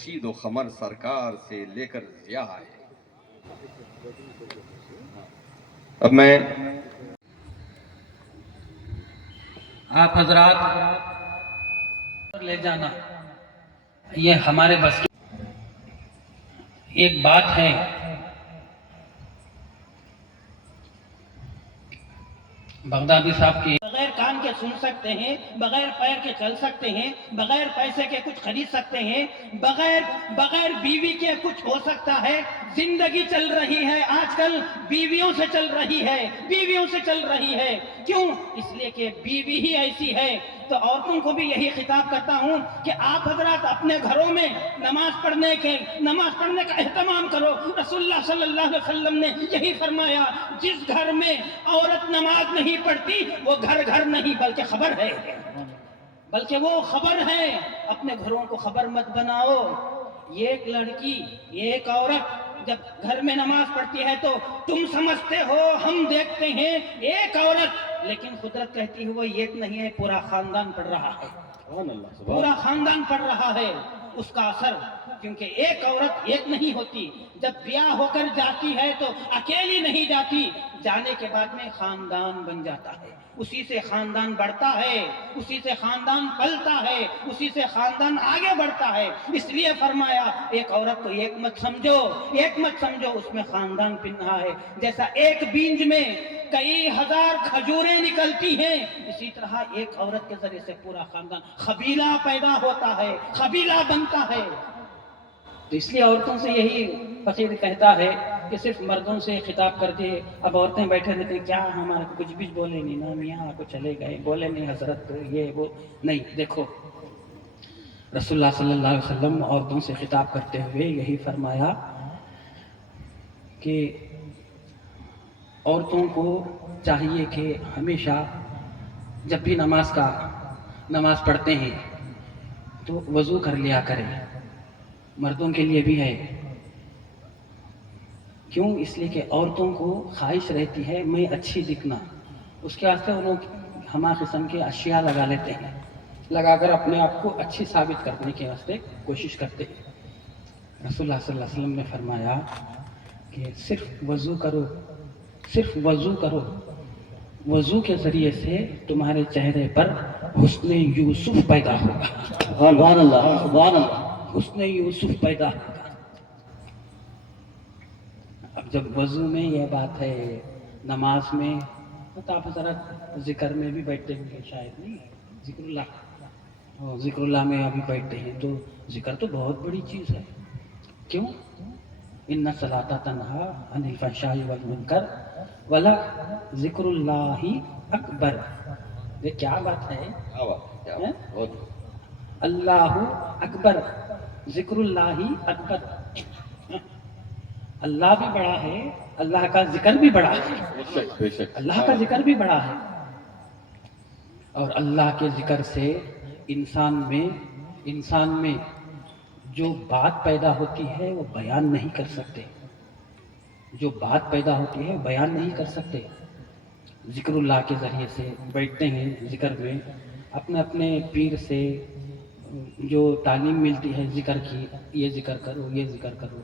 خورشید و قمر سرکار سے لے کر ضیاء آئے. اب میں آپ حضرات لے جانا یہ ہمارے بس کی ایک بات ہے. بغدادی صاحب کی بغیر کان کے سن سکتے ہیں، بغیر پیر کے چل سکتے ہیں، بغیر پیسے کے کچھ خرید سکتے ہیں، بغیر بیوی کے کچھ ہو سکتا ہے. زندگی چل رہی ہے آج کل بیویوں سے چل رہی ہے، بیویوں سے چل رہی ہے. کیوں؟ اس لیے کہ بیوی ہی ایسی ہے. تو عورتوں کو بھی یہی خطاب کرتا ہوں کہ آپ حضرات اپنے گھروں میں نماز پڑھنے کا اہتمام کرو. رسول اللہ صلی اللہ علیہ وسلم نے یہی فرمایا، جس گھر میں عورت نماز نہیں پڑھتی وہ گھر نہیں بلکہ خبر ہے، بلکہ وہ خبر ہے. اپنے گھروں کو خبر مت بناؤ. ایک لڑکی، ایک عورت جب گھر میں نماز پڑھتی ہے تو تم سمجھتے ہو ہم دیکھتے ہیں ایک عورت، لیکن قدرت کہتی ہے وہ ایک نہیں ہے، پورا خاندان پڑھ رہا ہے، پورا خاندان پڑھ رہا ہے اس کا اثر. کیونکہ ایک عورت ایک نہیں ہوتی. جب بیاہ ہو کر جاتی ہے تو اکیلی نہیں جاتی، جانے کے بعد میں خاندان بن جاتا ہے. اسی سے خاندان بڑھتا ہے، اسی سے خاندان پلتا ہے، اسی سے خاندان آگے بڑھتا ہے. اس لیے فرمایا ایک عورت کو ایک مت سمجھو، اس میں خاندان پنہا ہے. جیسا ایک بیج میں کئی ہزار کھجوریں نکلتی ہیں، اسی طرح ایک عورت کے ذریعے سے پورا خاندان قبیلہ پیدا ہوتا ہے، قبیلہ بنتا ہے. تو اس لیے عورتوں سے یہی فقیر کہتا ہے کہ صرف مردوں سے خطاب کرتے. اب عورتیں بیٹھے رہتے ہیں، کیا ہمارا کچھ بھی بولے نہیں نا میاں، آپ کو چلے گئے، بولے نہیں حضرت یہ وہ نہیں. دیکھو رسول اللہ صلی اللہ علیہ وسلم عورتوں سے خطاب کرتے ہوئے یہی فرمایا کہ عورتوں کو چاہیے کہ ہمیشہ جب بھی نماز پڑھتے ہیں تو وضو کر لیا کریں. مردوں کے لیے بھی ہے. کیوں؟ اس لیے کہ عورتوں کو خواہش رہتی ہے میں اچھی دکھنا، اس کے واسطے وہ لوگ ہما قسم کے اشیاء لگا لیتے ہیں، لگا کر اپنے آپ کو اچھی ثابت کرنے کے واسطے کوشش کرتے ہیں. رسول اللہ صلی اللہ علیہ وسلم نے فرمایا کہ صرف وضو کرو، وضو کے ذریعے سے تمہارے چہرے پر حسن یوسف پیدا ہوگا. سبحان اللہ، سبحان اللہ. حسن یوسف پیدا ہوگا. اب جب وضو میں یہ بات ہے، نماز میں تو آپ ذرا ذکر میں بھی بیٹھتے ہیں، شاید نہیں ذکر اللہ میں ابھی بیٹھتے ہیں تو ذکر تو بہت بڑی چیز ہے. کیوں؟ ان الصلاۃ تنہی عن الفحشاء والمنکر ولا ذکر اللہ اکبر. یہ کیا بات ہے؟ اللہ اکبر، ذکر اللہ اکبر. اللہ بھی بڑا ہے، اللہ کا ذکر بھی بڑا ہے، اللہ کا ذکر بھی بڑا ہے. اور اللہ کے ذکر سے انسان میں جو بات پیدا ہوتی ہے وہ بیان نہیں کر سکتے، ذکر اللہ کے ذریعے سے بیٹھتے ہیں ذکر میں، اپنے پیر سے جو تعلیم ملتی ہے ذکر کی، یہ ذکر کرو، یہ ذکر کرو.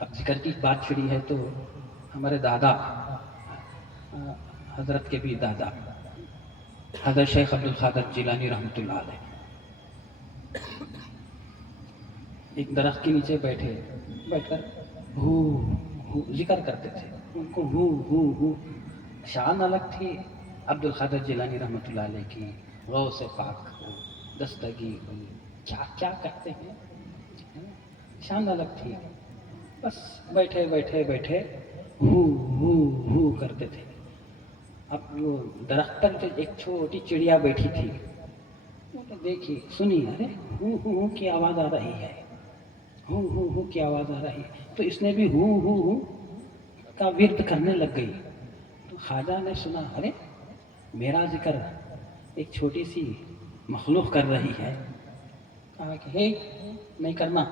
اب ذکر کی بات چھڑی ہے تو ہمارے دادا، حضرت کے بھی دادا حضرت شیخ عبد القادر جیلانی رحمۃ اللہ علیہ ایک درخت کے نیچے بیٹھ کر ہو ذکر کرتے تھے. ان کو ہو شان الگ تھی. عبد القادر جیلانی رحمۃ اللہ علیہ کی غوث پاک ہو، دستگیر ہو، کیا کہتے ہیں، شان الگ تھی. بس بیٹھے ہو کرتے تھے. اب وہ درخت پر ایک چھوٹی چڑیا بیٹھی تھی، دیکھی سنی، ارے ہو کی آواز آ رہی ہے، ہو کی آواز آ رہی ہے. تو اس نے بھی ہو کا ورد کرنے لگ گئی. تو خواجہ نے سنا، ارے میرا ذکر ایک چھوٹی سی مخلوق کر رہی ہے. کہا کہ نہیں کرنا.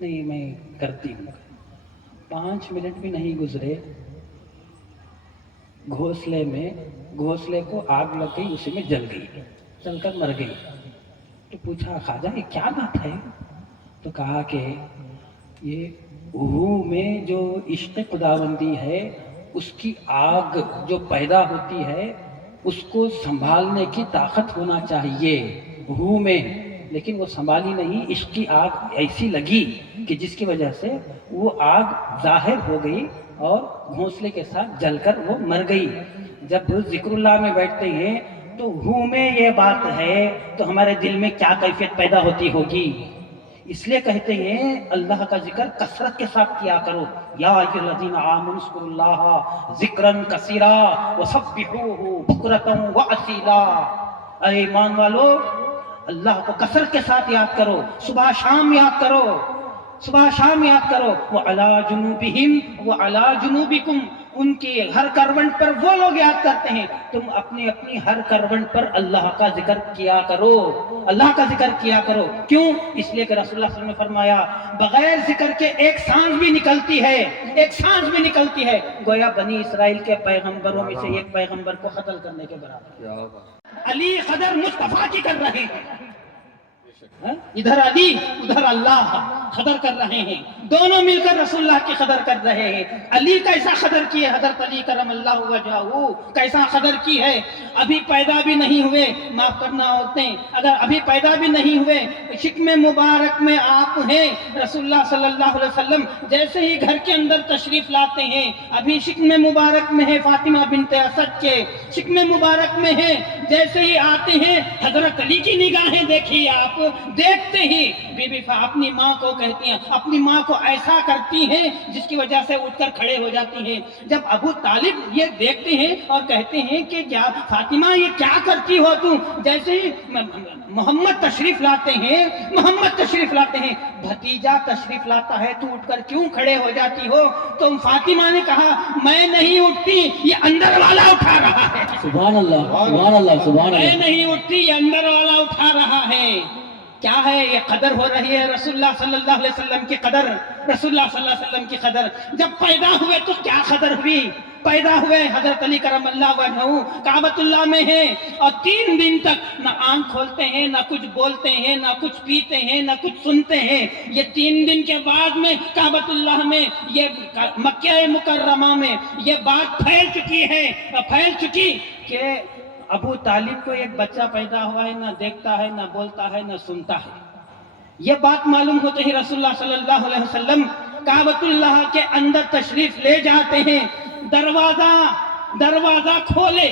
نہیں میں کرتی ہوں. 5 منٹ بھی نہیں گزرے، گھونسلے کو آگ لگ گئی، اسی میں جل گئی، جل کر مر گئی. تو پوچھا خواجہ یہ کیا بات ہے؟ تو کہا کہ یہ روح میں جو عشق خداوندی ہے اس کی آگ جو پیدا ہوتی ہے اس کو سنبھالنے کی طاقت ہونا چاہیے روح میں، لیکن وہ سنبھالی نہیں، عشق کی آگ ایسی لگی کہ جس کی وجہ سے وہ آگ ظاہر ہو گئی اور گھونسلے کے ساتھ جل کر وہ مر گئی۔ جب ذکر اللہ میں بیٹھتے ہیں تو روح میں یہ بات ہے تو ہمارے دل میں کیا کیفیت پیدا ہوتی ہوگی۔ اس لیے کہتے ہیں اللہ کا ذکر کثرت کے ساتھ کیا کرو، یا ایھا الذین آمنوا اذکروا اللہ ذکرا کثیرا وسبحوہ بکرۃ واصیلا۔ اے ایمان والو، اللہ کو کثرت کے ساتھ یاد کرو، صبح شام یاد کرو، صبح شام یاد کرو۔ وعلی جنوبہم وعلی جنوبکم، ان کی ہر کروٹ پر وہ لوگ یاد کرتے ہیں، تم اپنی اپنی ہر کروٹ پر اللہ کا ذکر کیا کرو، اللہ کا ذکر کیا کرو۔ کیوں؟ اس لیے کہ رسول اللہ صلی اللہ علیہ وسلم نے فرمایا بغیر ذکر کے ایک سانس بھی نکلتی ہے، ایک سانس بھی نکلتی ہے گویا بنی اسرائیل کے پیغمبروں میں سے ایک پیغمبر کو قتل کرنے کے برابر۔ علی قدر مصطفیٰ کی کر رہے ہیں، ادھر علی ادھر اللہ قدر کر رہے ہیں، دونوں مل کر رسول اللہ کی قدر کر رہے ہیں۔ علی کیسا قدر کی ہے، حضرت علی کرم اللہ وجہہ کیسا قدر کی ہے۔ ابھی پیدا بھی نہیں ہوئے، معاف کرنا عورتیں، اگر ابھی پیدا بھی نہیں ہوئے، شکم مبارک میں آپ ہیں رسول اللہ صلی اللہ علیہ وسلم، جیسے ہی گھر کے اندر تشریف لاتے ہیں، ابھی شکم مبارک میں ہے فاطمہ بنت اسد کے، شکم مبارک میں ہے، جیسے ہی آتے ہیں حضرت علی کی نگاہیں دیکھیے آپ، دیکھتے ہی بی بی اپنی ماں کو کہتی ہیں، اپنی ماں کو ایسا کرتی ہیں جس کی وجہ سے اٹھ کر کھڑے ہو جاتی ہیں۔ جب ابو طالب یہ دیکھتے ہیں اور کہتے ہیں کہ کیا فاطمہ یہ کیا کرتی ہو تم، جیسے ہی محمد تشریف لاتے ہیں، محمد تشریف لاتے ہیں، بھتیجا تشریف لاتا ہے تو اٹھ کر کیوں کھڑے ہو جاتی ہو؟ تو فاطمہ نے کہا میں نہیں اٹھتی، یہ اندر والا اٹھا رہا ہے۔ سبحان اللہ، سبحان اللہ، سبحان میں اللہ۔ نہیں اٹھتی، یہ اندر والا اٹھا رہا ہے۔ کیا ہے یہ قدر ہو رہی ہے رسول اللہ صلی اللہ علیہ وسلم کی قدر، رسول اللہ صلی اللہ علیہ وسلم کی قدر۔ جب پیدا ہوئے تو کیا قدر ہوئی، پیدا ہوئے حضرت علی کرم اللہ وجہہ کعبۃ اللہ میں ہیں اور 3 دن تک نہ آنکھ کھولتے ہیں، نہ کچھ بولتے ہیں، نہ کچھ پیتے ہیں، نہ کچھ سنتے ہیں۔ یہ 3 دن کے بعد میں کعبۃ اللہ میں، یہ مکہ مکرمہ میں یہ بات پھیل چکی ہے، پھیل چکی کہ ابو طالب کو ایک بچہ پیدا ہوا ہے، نہ دیکھتا ہے، نہ بولتا ہے، نہ سنتا ہے۔ یہ بات معلوم ہوتے ہی رسول اللہ صلی اللہ علیہ وسلم کعبۃ اللہ کے اندر تشریف لے جاتے ہیں، دروازہ کھولے،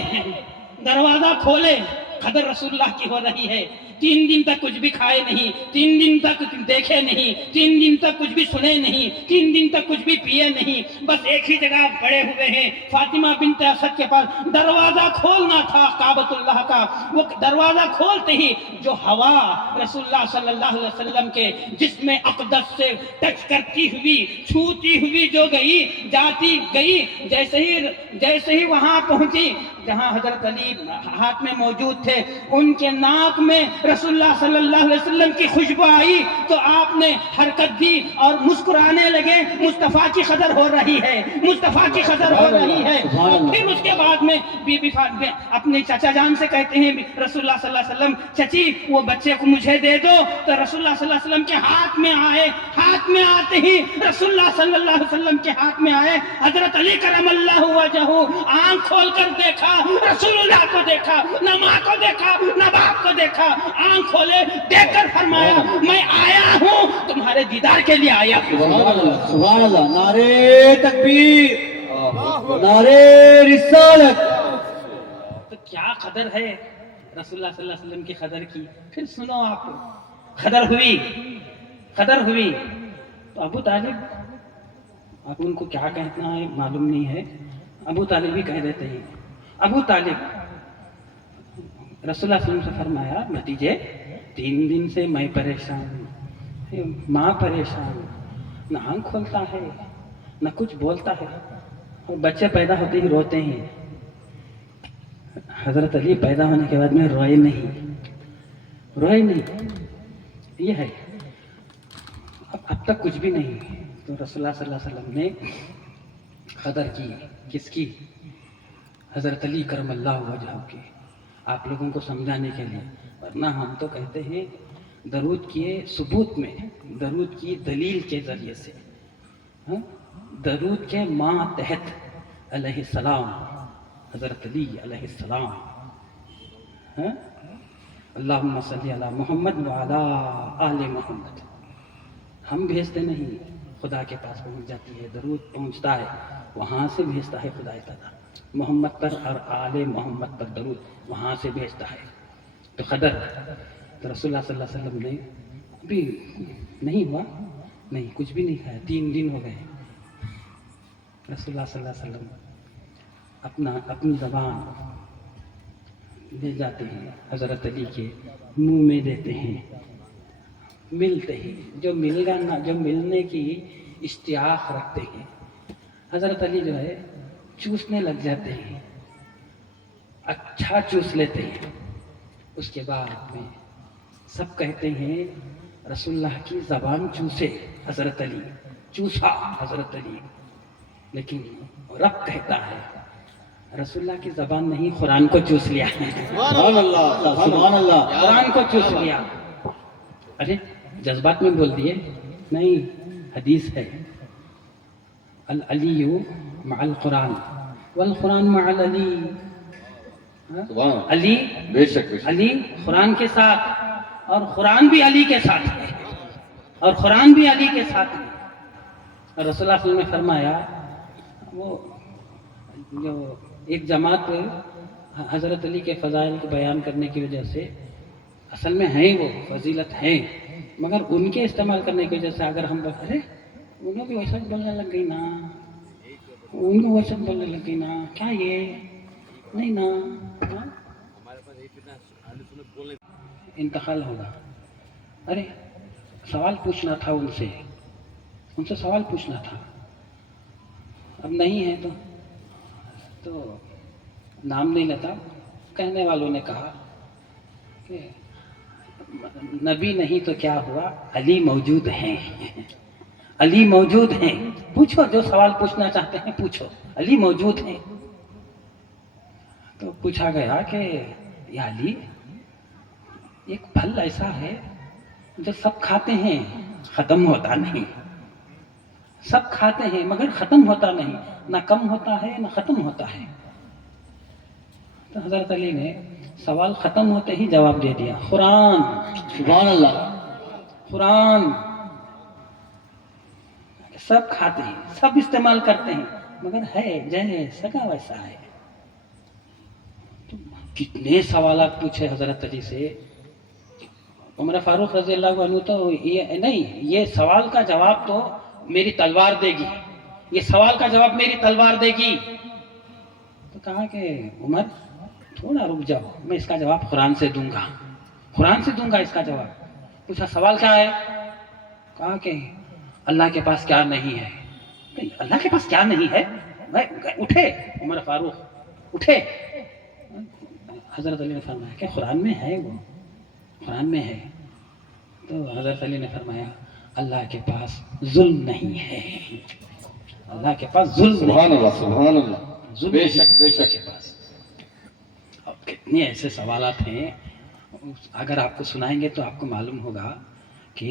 دروازہ کھولے، قدر رسول اللہ کی ہو رہی ہے۔ 3 دن تک کچھ بھی کھائے نہیں، 3 دن تک دیکھے نہیں، 3 دن تک کچھ بھی سنے نہیں، 3 دن تک کچھ بھی پیے نہیں، بس ایک ہی جگہ پڑے ہوئے ہیں فاطمہ بنت اسد کے پاس۔ دروازہ کھولنا تھا کعبۃ اللہ کا، وہ دروازہ کھولتے ہی جو ہوا رسول اللہ صلی اللہ علیہ وسلم کے جسم اقدس سے ٹچ کرتی ہوئی، چھوتی ہوئی جو گئی، جاتی گئی، جیسے ہی وہاں پہنچی جہاں حضرت علی ہاتھ میں موجود تھے، ان کے ناک میں رسول اللہ صلی اللہ علیہ وسلم کی خوشبو آئی تو آپ نے حرکت دی اور مسکرانے لگے۔ مصطفیٰ کی قدر ہو رہی ہے، مصطفیٰ کی قدر ہو رہی ہے۔ اور پھر اس کے بعد میں بی بی فاطمہ اپنے چچا جان سے کہتے ہیں رسول اللہ صلی اللہ علیہ وسلم چچی وہ بچے کو مجھے دے دو، تو رسول اللہ صلی اللہ علیہ وسلم کے ہاتھ میں آئے، ہاتھ میں آتے ہی رسول اللہ صلی اللہ علیہ وسلم کے ہاتھ میں آئے، حضرت علی کرم اللہ وجہہ آنکھ کھول کر دیکھا، رسول اللہ کو دیکھا، نہ ماں کو دیکھا نہ باپ کو دیکھا، آنکھ کھولے دیکھ کر فرمایا میں آیا ہوں تمہارے دیدار کے لیے آیا ہوں۔ سبحان اللہ، سبحان اللہ، نعرے تکبیر، نعرے رسالت۔ تو کیا قدر ہے رسول اللہ صلی اللہ علیہ وسلم کی قدر کی۔ پھر سنو آپ، قدر ہوئی، قدر ہوئی تو ابو طالب، اب ان کو کیا کہنا ہے معلوم نہیں ہے، ابو طالب بھی کہہ دیتے ہیں۔ ابو طالب رسول اللہ صلی اللہ علیہ وسلم سے فرمایا بھتیجے 3 دن سے میں پریشان ہوں، ماں پریشان، نہ آنکھ کھولتا ہے نہ کچھ بولتا ہے، اور بچے پیدا ہوتے ہی روتے ہیں۔ حضرت علی پیدا ہونے کے بعد میں روئے نہیں، یہ ہے اب تک کچھ بھی نہیں۔ تو رسول اللہ صلی اللہ علیہ وسلم نے قدر کی، کس کی؟ حضرت علی کرم اللہ وجہہ کی، آپ لوگوں کو سمجھانے کے لیے، ورنہ ہم تو کہتے ہیں درود کیے ثبوت میں، درود کی دلیل کے ذریعے سے، ہاں؟ درود کے ماتحت علیہ السلام، حضرت علی علیہ السلام، ہاں؟ اللہم صلی علی محمد وعلی آل محمد، ہم بھیجتے نہیں، خدا کے پاس پہنچ جاتی ہے، درود پہنچتا ہے، وہاں سے بھیجتا ہے خدا تعالیٰ، محمد پر اور آل محمد پر درود وہاں سے بھیجتا ہے۔ تو قدر تو رسول اللہ صلی اللہ علیہ وسلم نے ابھی نہیں ہوا، نہیں کچھ بھی نہیں کھایا، 3 دن ہو گئے، رسول اللہ صلی اللہ علیہ وسلم اپنی زبان لے جاتے ہیں، حضرت علی کے منہ میں دیتے ہیں، ملتے ہیں، جو ملنے کی اشتیاق رکھتے ہیں، حضرت علی جو ہے چوسنے لگ جاتے ہیں، اچھا چوس لیتے ہیں، اس کے بعد میں سب کہتے ہیں رسول اللہ کی زبان چوسے حضرت علی، چوسا حضرت علی، لیکن رب کہتا ہے رسول اللہ کی زبان نہیں، قرآن کو چوس لیا، سبحان اللہ، سبحان اللہ، قرآن کو چوس لیا۔ ارے جذبات میں بول دیے، نہیں، حدیث ہے، العلی مع القرآن والقرآن مع العلی، سبحان علی بے شک بے شک علی قرآن کے ساتھ، اور قرآن بھی علی کے ساتھ ہے، اور قرآن بھی علی کے ساتھ ہے۔ اور رسول اللہ صلی اللہ علیہ وسلم نے فرمایا، وہ جو ایک جماعت حضرت علی کے فضائل کو بیان کرنے کی وجہ سے اصل میں ہیں، وہ فضیلت ہیں، مگر ان کے استعمال کرنے کی وجہ سے اگر ہم ارے انہوں بھی ویسا بولنے لگ گئی نا، ان کو ویسا بولنے لگ گئی نا، کیا یہ نہیں نا، ہاں؟ انتقال ہوگا۔ ارے سوال پوچھنا تھا ان سے سوال پوچھنا تھا، اب نہیں ہے تو نام نہیں لیتا، کہنے والوں نے کہا کہ نبی نہیں تو کیا ہوا، علی موجود ہیں، علی موجود ہیں، پوچھو جو سوال پوچھنا چاہتے ہیں پوچھو، علی موجود ہیں۔ تو پوچھا گیا کہ یا علی، ایک پھل ایسا ہے جو سب کھاتے ہیں ختم ہوتا نہیں، سب کھاتے ہیں مگر ختم ہوتا نہیں، نہ کم ہوتا ہے نہ ختم ہوتا ہے۔ تو حضرت علی نے سوال ختم ہوتے ہی جواب دے دیا، قرآن، سبحان اللہ، قرآن سب کھاتے ہیں، سب استعمال کرتے ہیں، مگر ہے جیسا ویسا ہے۔ تو کتنے سوالات پوچھے حضرت علی سے، عمر فاروق رضی اللہ عنہ تو یہ نہیں، یہ سوال کا جواب تو میری تلوار دے گی، یہ سوال کا جواب میری تلوار دے گی۔ تو کہا کہ عمر تھوڑا رک جاؤ، میں اس کا جواب قرآن سے دوں گا، قرآن سے دوں گا اس کا جواب۔ پوچھا سوال کیا ہے؟ کہا کہ اللہ کے پاس کیا نہیں ہے۔ اللہ کے پاس کیا نہیں ہے؟ اٹھے عمر فاروق، اٹھے۔ حضرت علی نے فرمایا کہ قرآن میں ہے، وہ قرآن میں ہے۔ تو حضرت علی نے فرمایا اللہ کے پاس ظلم نہیں ہے، اللہ کے پاس ظلم نہیں سبحان اللہ سبحان اللہ ظلم بے نہیں شک بے اللہ شک کے پاس۔ اب کتنے ایسے سوالات ہیں، اگر آپ کو سنائیں گے تو آپ کو معلوم ہوگا کہ